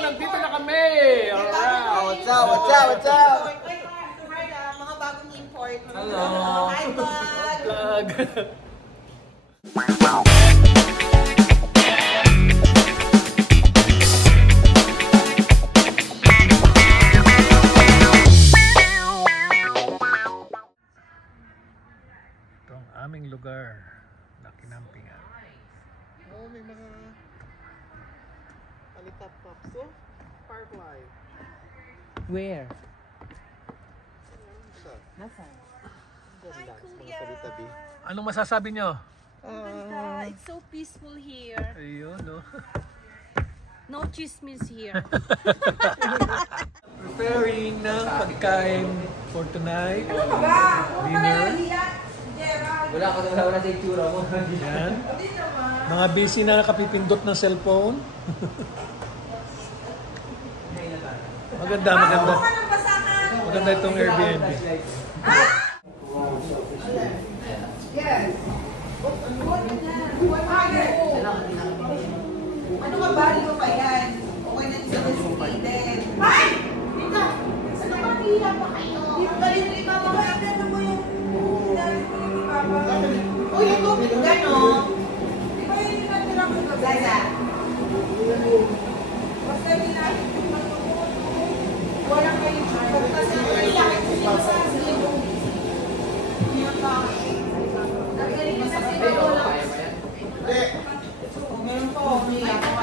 nandito na kami! Alright! What's up? What's up? What's up? Mga bagong import. Hello! Hi, vlog! Ito ang aming lugar na kinampingan. Oh, may mga alitap-tops. So, firefly. Where? Nasaan? Relax, mga tabi-tabi. Anong masasabi nyo? It's so peaceful here. Ayun, no? No chismis here. Preparing ng pagkain for tonight. Dinner. Wala ka wala sa itsura mo. Yan. Mga busy na nakapipindot ng cellphone. Maganda, maganda. Maganda itong Airbnb. Ano ka ba? Ano pa yan? Okay na siya designated. Ay! Dito! Saan ka ba? Hila pa kayo? Dito ka rin rin mama. Ano mo yung sinabi mo yung papa? Uy, ito! Gano? Di ba yun yung natirang ko ba? Gaza? Basta nilakit ko ba ito? Walang kayo. Kasi nilakit ko siya sa asin. Hindi yung bakit. Nagaling na sa ito lang. Hindi. Meron po, umiyak ko.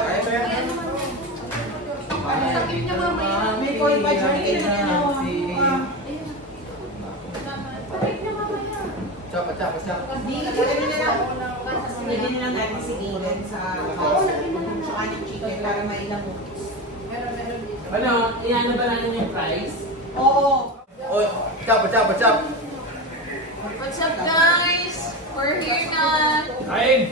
Sakit niya mamaya. May call pa dyan. Sakit niya mamaya. Chapa. Lagyan nila natin si Aiden sa tsaka ng chicken para mailang mo. Ano? Iyan ba natin yung price? Oo. Oh, what's up? What's up, guys? We're here na. Kain!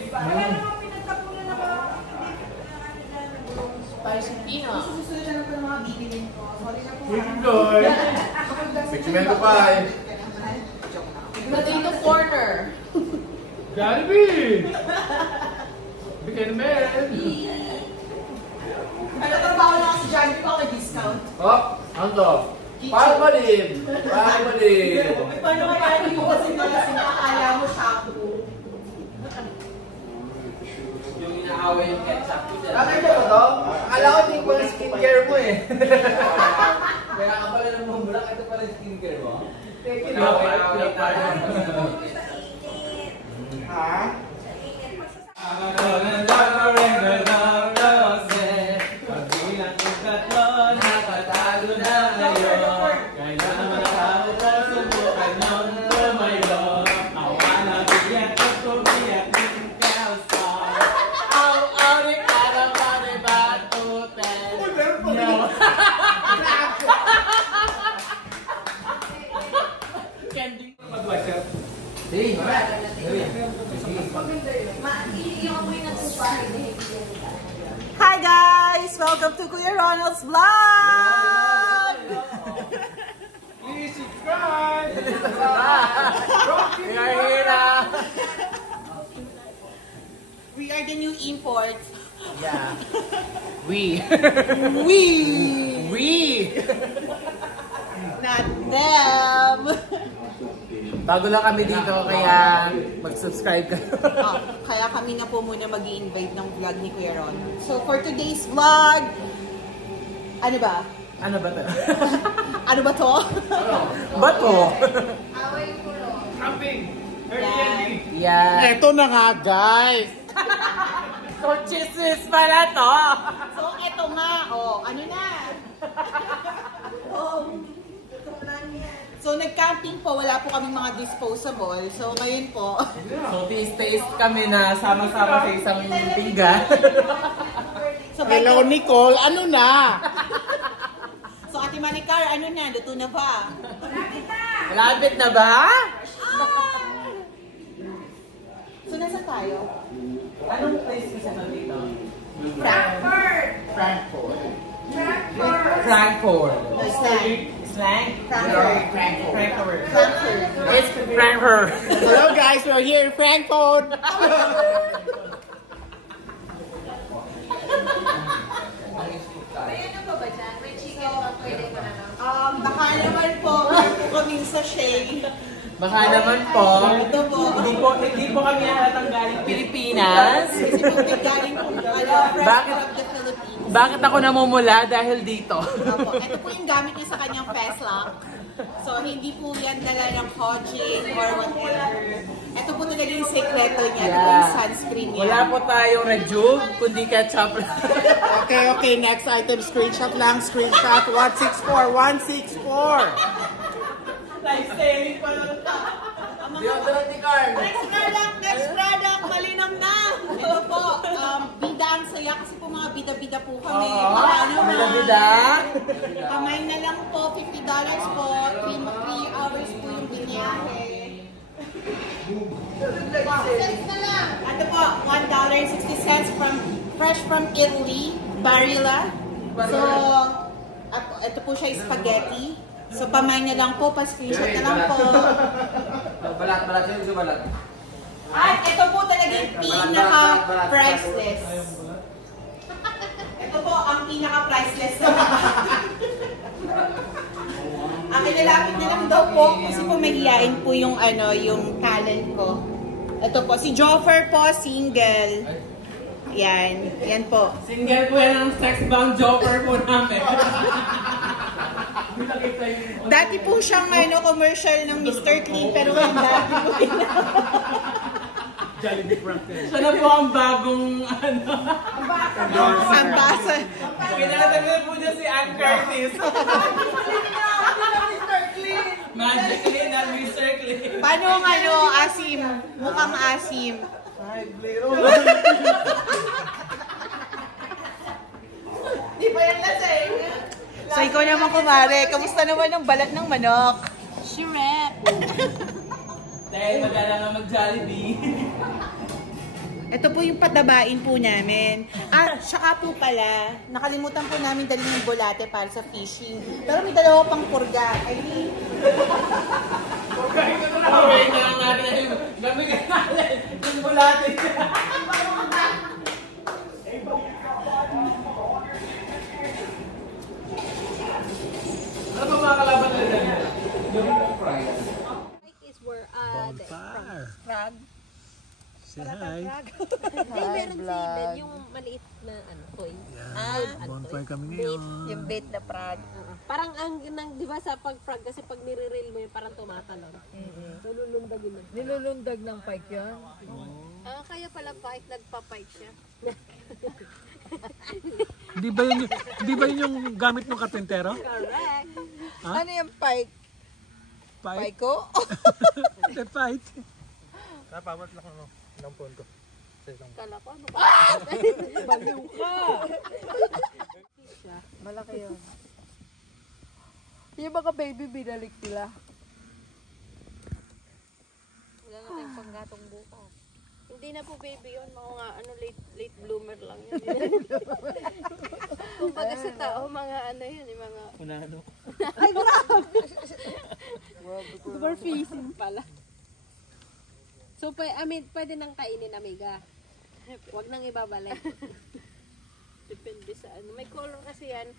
Para sa Pino. Susunod na lang po ng mga bibilin ko. Sorry na po. Enjoy! Picture pa eh. Potato corner. Jollibee! Bigyan naman! Ano trabaho lang si Johnny ko may discount? Oh, ano to? Paano ba din? Paano kaya hindi ko kasi akala mo shampoo? Yung inaaway yung ketchup. Bakit ba to? Akala ko hindi ko yung skincare mo eh. Kaya ka pala ng mga bulak, ito pala yung skincare mo. Ha? Hi guys! Welcome to Kuya Ronald's vlog! Please subscribe! We are here na! We are the new imports. Yeah. We. Not them! Bago lang kami dito, kaya mag-subscribe ka. Kaya kami na po muna mag-i-invite ng vlog ni Kuya Ronald. So for today's vlog, ano ba? Ano ba to? Ano ba to? Bato? Camping! Airbnb! Yeah. Ito na nga, guys! So, chismis pala to! So eto nga, ano na? So nag-camping po, wala po kaming mga disposable. So ngayon po, So, taste kami na sama-sama sa isang pinggan. so Hello, Nicole! Ano na? So Ate Maricar, ano na? Luto na ba? Malapit na ba? So nasa tayo? Anong place kasi nandito? Frankfurt! Frankfurt. Slang. Slang? Frankfurt. Frankfurt. It's Frankfurt. Hello, guys! We're here in Frankfurt! May ano pa ba dyan? May chicken ba pwede pa na? Baka naman po, meron po kaming sachet. Baka naman po. Ito po. Hindi po kami halatang galing Pilipinas. Kasi po may galing po fresh Bakit? from the Philippines. Bakit ako namumula dahil dito? Opo, ito po yung gamit niya sa kanyang fast lock. So, hindi po yan dala ng coaching or whatever. Ito po talaga yung sekreto niya. Ito po yung sunscreen niya. Wala po tayong rejuve, kundi ketchup. Okay, next item. Screenshot lang. Screenshot. 164. 164. Life saving pa lang. Deodorant ni Carl. Next product, malinam na. Ito po, bida ang saya kasi po mga bida-bida po kami. Bida-bida. Kamay na lang po, $50 po. 3 hours po yung binyahe. $6 na lang. Ito po, $1.60 fresh from Italy, Barilla. So, ito po siya spaghetti. So, pamay na lang po, pa-screenshot na lang po. Balat siya yung balat. At ito po talaga yung pinaka-priceless. Ito po ang pinaka-priceless. Ang ilalapit na lang daw po kasi po magiyain po yung yung talent ko. Ito po, si Joffer po, single. Yan, yan po. Single po yan ang sex-bound joker po namin. Dati po siyang commercial ng Mr. Clean pero ngayon dati po Jollibee Frankel. Siya na po ang bagong ambasa. Pinatagnan po niya si Ann Curtis. Magic Clean at Mr. Clean. Paano ang asim? Mukhang asim. Di ba yan lasing? So ikaw naman kumare, kamusta naman ang balat ng manok? Shrimp! Dahil magala nga mag-Jollibee. Ito po yung patabain po namin. At saka po pala, nakalimutan po namin dalhin yung bulate para sa fishing. Pero may dalawa pang purga. I mean, Okay na lang natin yung gamitin natin. Yung bulate. Ano ba mga kalaban nila dyan? Yung fry. Is where, Bonfire. frog. Say hi. Hindi, meron si Ben, yung maliit na toy. Yeah, bonfire kami ngayon. Yung bait na frog. Parang di ba sa pag-frog kasi pag nire-reel mo yun, parang tumatalon. Nalulundagin mo. Nilulundag ng pike yan. Kaya pala pike, nagpa-pike siya. Di ba yun yung gamit ng karpentero? Correct. Ha? Ano yung pike? Fight? Piko? The fight. Napawat lang ako ng phone ko. Kala ko, ano ba? Baliw ka! Malaki yun. Yung mga baby binalik nila. Wala na tayong panggatong bukas. Hindi na po baby yun, mga late bloomer lang yun. Kumbaga sa tao, mga yun, yung mga... Unano. Ay, grabe! Super feasing pala. So, pwede nang kainin, amiga. Huwag nang ibabalik. Depende sa ano. May color kasi yan.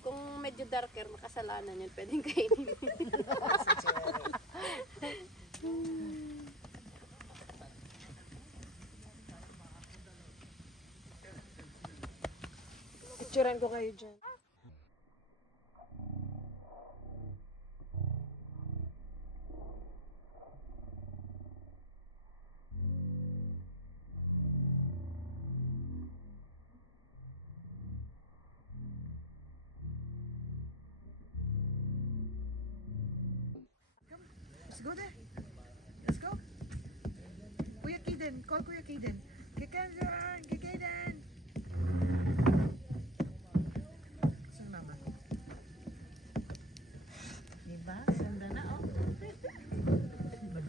Kung medyo darker, makasalanan yan. Pwedeng kainin. Picturean ko kayo dyan. Let's go there. Let's go. Kuya Kaden. Call Kuya Kaden. Kikaden! Kikaden! Saan mama? Diba? Sanda na, oh.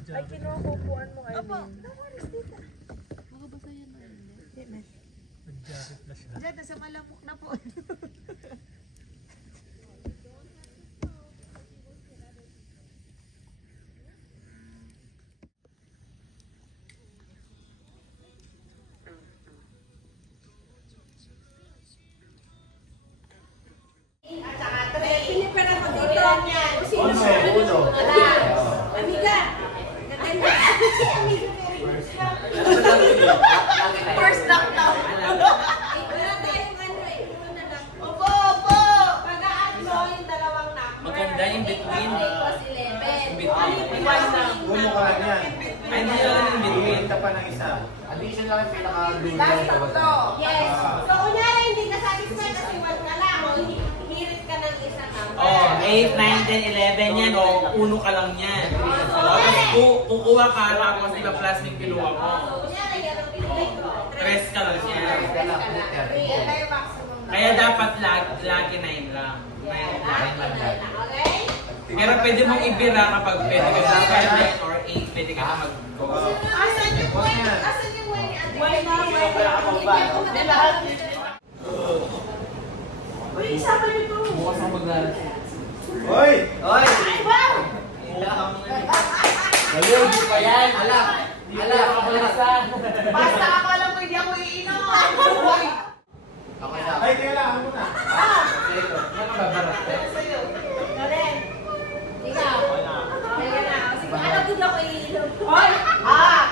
Ay, kinuha ko upuan mo, Aileen. Mga basa yan. Nag-jacket na siya. Diyan, nasa malamok na po. One yan. Uno. Amiga. Amiga. First lockdown. Wala tayong ano eh. Opo. Pag-aatlo yung dalawang knock. Maganda yung between. Plus 11. Between. Uno ka lang yan. Ay, hindi lang yung between. Ka pa ng isa. Addition lang yung pinaka-dulo. Last tatlo. Yes. So, kunyari hindi ka satisfied kasi 1 ka lang. O, hirit ka ng isa number. Oh, 8, 9, 10, 11 yan. O, uno ka lang yan. Tapos kukuha ka tapos ipa-plus yung kinuha mo. So, kunyari, yan ang pinili ko. 3 ka lang yan. 3 ka lang. 3 yan tayo maximum. Kaya dapat lagi 9 lang. 9 Lagi lang. na lang. Okay? Pero pwede mong ibira kapag pwede ka sa 9 or 8, pwede ka na mag-go. Asan yung way? Asan yung way ni Ate? Way na. Hindi lahat. Uy, isama nito. Bukas ang maglalas. Hoy! Oy! Ay, wow! Ayun, di pa yan. Ala ka pala sa. Basta ako alam ko hindi ako iinom. Uy! Okay na. Ay, teka lang. Ako muna. Nakababarat. Sa'yo. Karen. Ikaw. Teka na. Sige, alam ko hindi ako iinom. Hoy!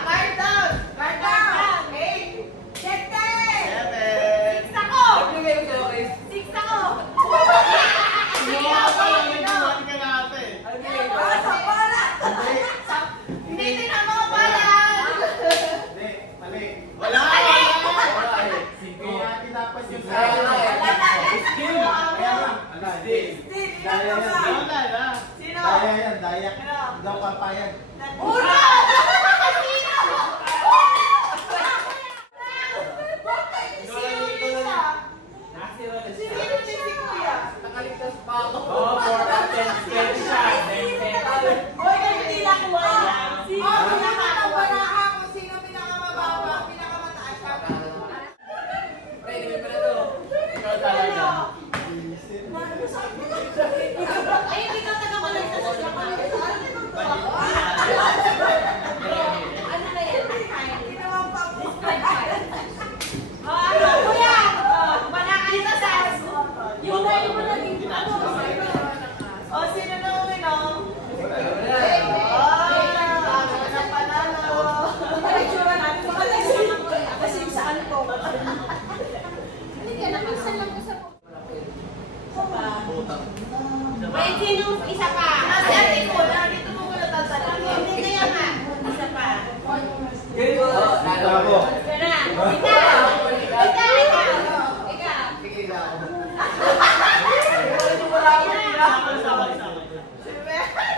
Card down! Card down! 8! 7! 6 ako! 6 ako! Sige ako! Sa pala! Hindi din ako pala! Hindi, mali. Wala! Sige. Natin dapat yung Wala na! Kaya lang. Ala, hindi. Daya yan. Sino? Daya yan, daya. Ikaw kampayan. Una! Sino? Bakit? Sino isa? Sino si Kuya? Nakaligtas pa ako. Oh, 4, 10, 10 siya. 10. Hoy, hindi lang ko. Sino pinakamababa ako? Sino pinakamababa? Pinakamataas siya? Ikaw talaga. Ay, hindi ka taga-malay sa sasyakan. Ano na yan? Ginawang public. Ano, kuya? Manakay ka sa yung dahil mo naging ano? O, sino na uminom? Kasi saan ko? Hindi ka na lang ko sa may sinong isa pa? Kasi ate ko, dito mo muna tatanong. Hindi kaya nga. Isa pa. Nalo ako. Yan na. Ikaw. Sige na ako.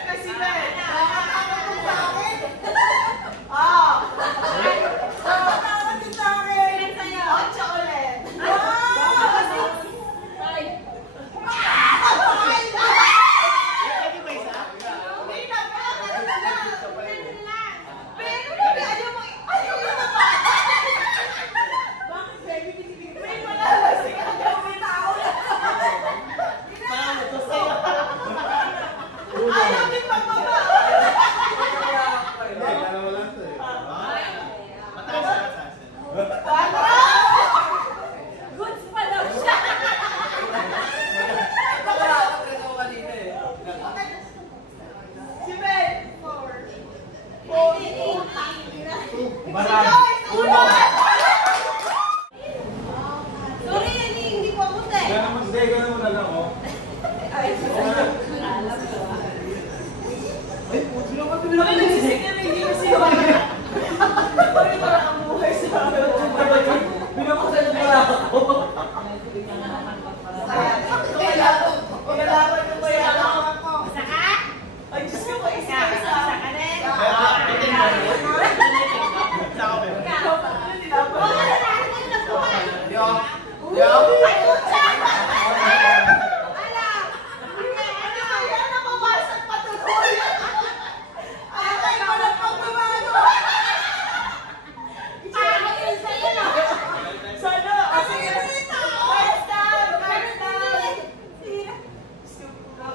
Kasi ba? Nakakatawa sa akin. Oo. Nakakatawa din sa akin. Ilan sa'yo? 8 ulit. Hindi, dalawa lang to eh. Goods pa daw siya. Si Ben. 4. Uno. Sorry, hindi ko abot eh. Ganun mo na lang, oh. Ay,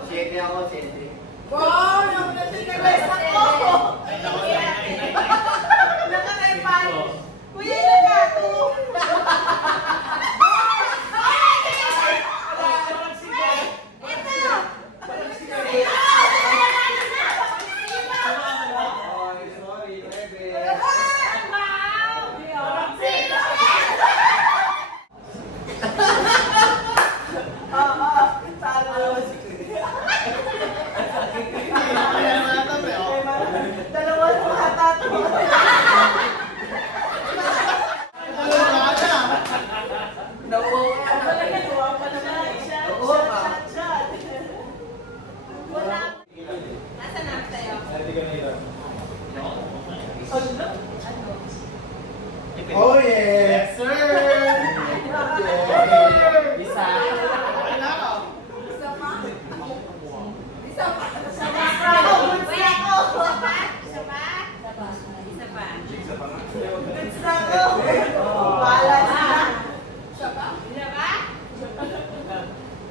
Siete ako, siete. wow, nag-realize ako. Naka-9 Kuya, ilan ka? 2. Ito!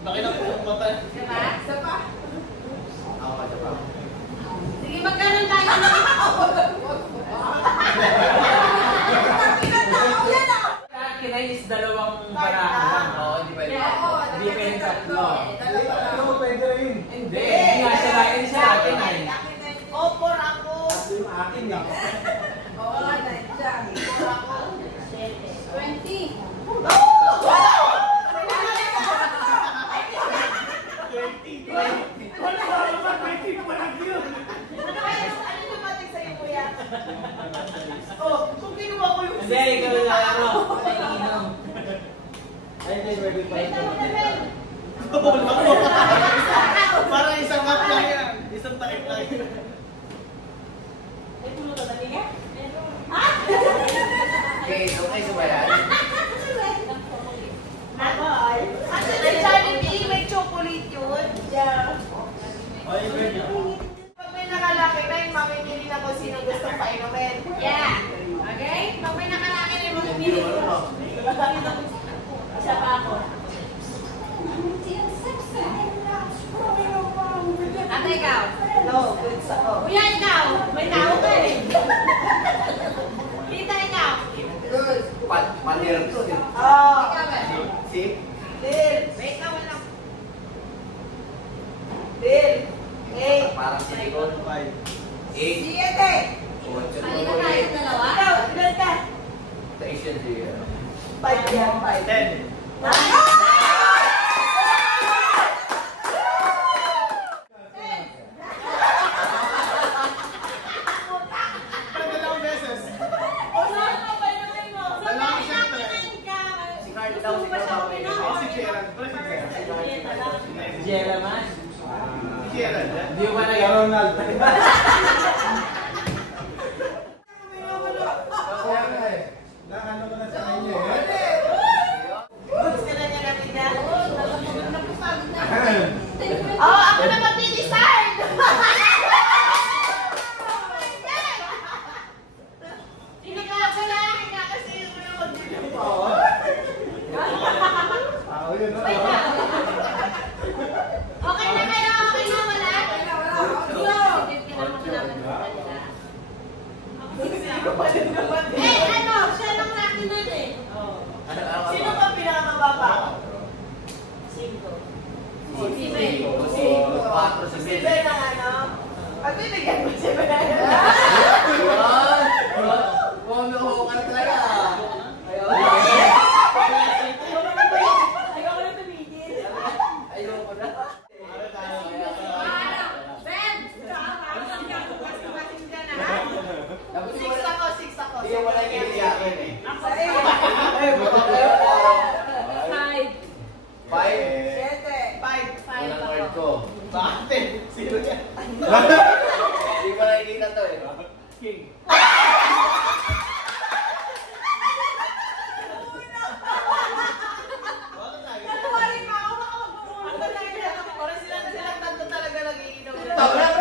Bakit ang mata? Diba? Isa pa. Ako ka pa. Sige, magkaroon tayo ng tao yan ah! Kinay is dalawang barahan. Oo, hindi pwede. Hindi pwede tatlo. Ano pwede rin? Hindi. Hindi nga siya lain siya. Kinay. Opo, ako. Yung akin lang. Oo, nandiyan. Ako. 20. Ano dumating sa'yo, kuya? Oh, kung kinuha ko yung... Hindi, ikaw na ano. Naiinom. Ay, hindi, pwede pa ito. Parang isang map lang yan. Isang takip lang yan. Okay, okay sa bayan. Ano na Jollibee? May chocolate yun? Yeah. Ay, pwede. Pag may nakalaki na yung mamimili na kung sino gustong painumin. Yeah. Okay? Pag may nakalaki na yung mamimili ko. Isa pa ako. Ate, ikaw? No, goods ako. Kuya, ikaw? May tao ka eh. Tita, ikaw? Good. Panir to. Oo. Ikaw ba? Si? Bill. Wait na, wala. Bill. Hey. Parang silikon. 8. Siete. 8. Kanina tayo dalawa? Ikaw, ilan ka? Station siya. 5 yan, 5. 10. Jera man. Hindi ko ba na Ronald. Nakano ko na sa inyo eh. Goods ka na niya natin na. Oo, ako na mag-design! Hindi ka ako na. Hindi kasi yung na mag-design. Yun, no? Okay na kayo? Okay na wala? Eh, ano? Siya lang natin natin. Sino ba pinakamababa? 5. Si Ben ang ano? Pagbibigyan mo si Ben. Bumamuho ka na talaga. Ayaw ko na tumigil. Ayoko na. Ben! Basing ka na, ha? 6 ako. Hindi wala yung iiyakin eh. Ako. Ay, buka kayo. 5. 5. Unang word ko. Bakit? Sino yan? Hindi ko nakikita to eh. King. Nakuwari pa ako, makakapagpumunta na talaga. Parang silang tatlo talaga nag-iinom. Tawala ko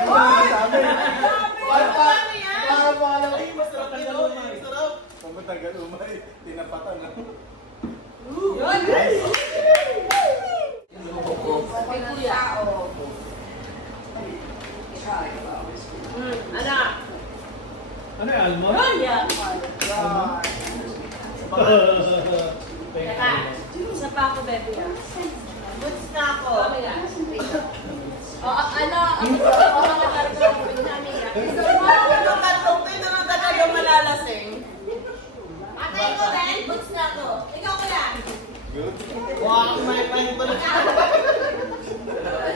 Sabi. Ano yan? Parang mga lang. Ay, masarap na lumay. Sarap. Pag matagal umay, tinapatan na. Yun! Ano? Ano yung almond? Yan! Teka, isa pa ako, baby. Goods na ako. Ano? Mga karga ko namin. Ano katong ito na talaga malalasing? Atay ko rin, goods na ako. Ikaw ko yan. Wow, may pa na.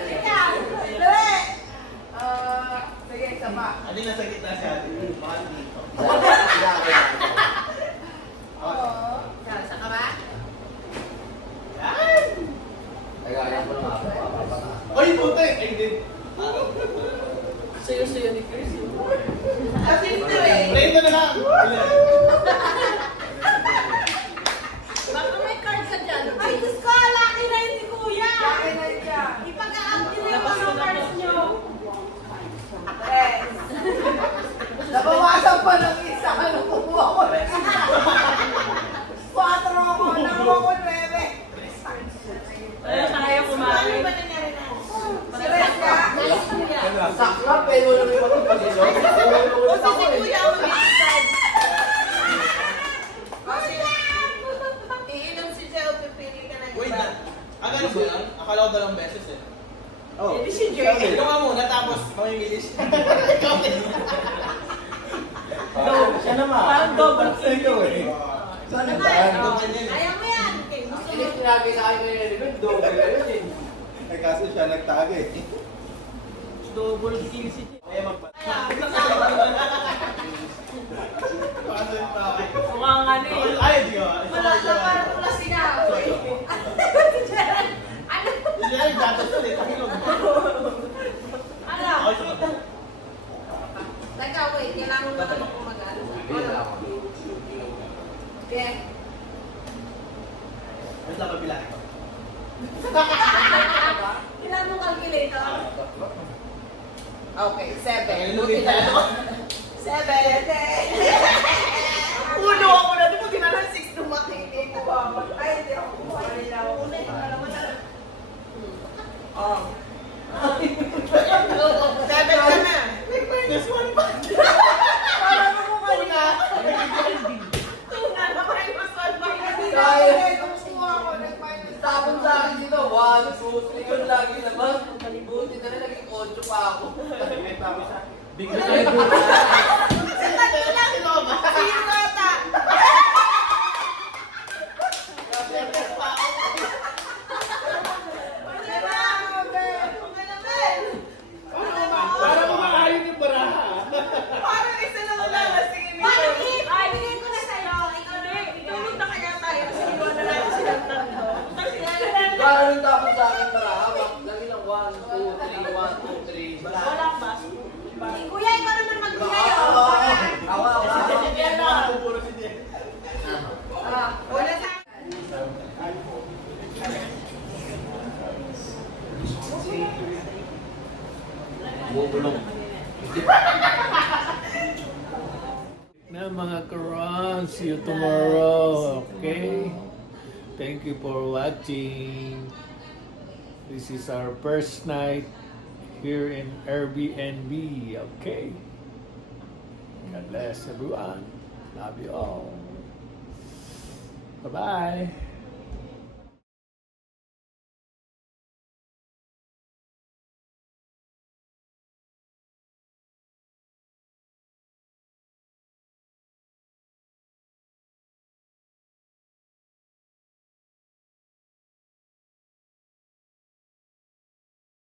Ikaw! Dali! Sige, isa pa. Ano yung nasa gitna siya? Bakit dito? Oo. Isa ka ba? Kaya mo lang ako. Ay, puti! Ay, din. Suyo-suyo ni Chris. Kasi ito eh. Play na lang! Baka may card ka dyan. Ay, Diyos ko! Laki na yun si Kuya! Laki na yun siya. Ipag-aamti na yung mga cards nyo. Yes. Nabawasan pa ng isa. Ano kumuha ko na isa? 4 ako. Nakuha ko 9. Kaya kumain. Oh, Eh, si Jay. ikaw nga muna, tapos mamimili siya. Siya naman. Parang double Ikaw eh. Saan ang daan? Ayaw mo yan. Okay, gusto mo. sinabi sa akin yung element, double yun eh. Eh kaso siya nagtaga eh. Double kill si Jay. Kaya magpa... Mukhang ano eh. Ay, di ko. Wala na parang wala sinabi. Ano? Siya yung datos ulit. Pakilog. Ano? Teka, wait. Kailangan mo naman ako mag-ano. Okay. Wait lang, kabilaan ko. Kailangan mo calculator? Okay, 7. Lulit tayo. 7. Uno ako na. Di mo ginalang 6 nung makikita ko. Ay, hindi ako. Una yung alam mo na. Oh. 7 ka na. Minus 1 pa. Parang mo mo kanina. Tuna na minus 1 pa. Kumukuha ako. Nag-minus Tapos sa akin dito, 1, 2, 3, yun lagi naman. Buti na rin, naging 8 pa ako. Bigla na yung Sa tatlo lang. Zero ata. Wala na. Wala naman. Para kumakain yung baraha. Parang isa na malalasingin nito. Parang ibigay ko na sa'yo. Tulog na kaya tayo. Kasi iwan na natin silang tatlo. Kasi Parang yung tapos sa akin para hawak. Lagi lang 1, 2, 3, 1, 2, 3. walang bas. Kuya, ikaw naman magbigay. Awa. Puro si Jen. Wala sa Bubulong. Na mga karon, see you tomorrow. Okay? Thank you for watching. This is our first night here in Airbnb. Okay? God bless everyone. Love you all. Bye-bye.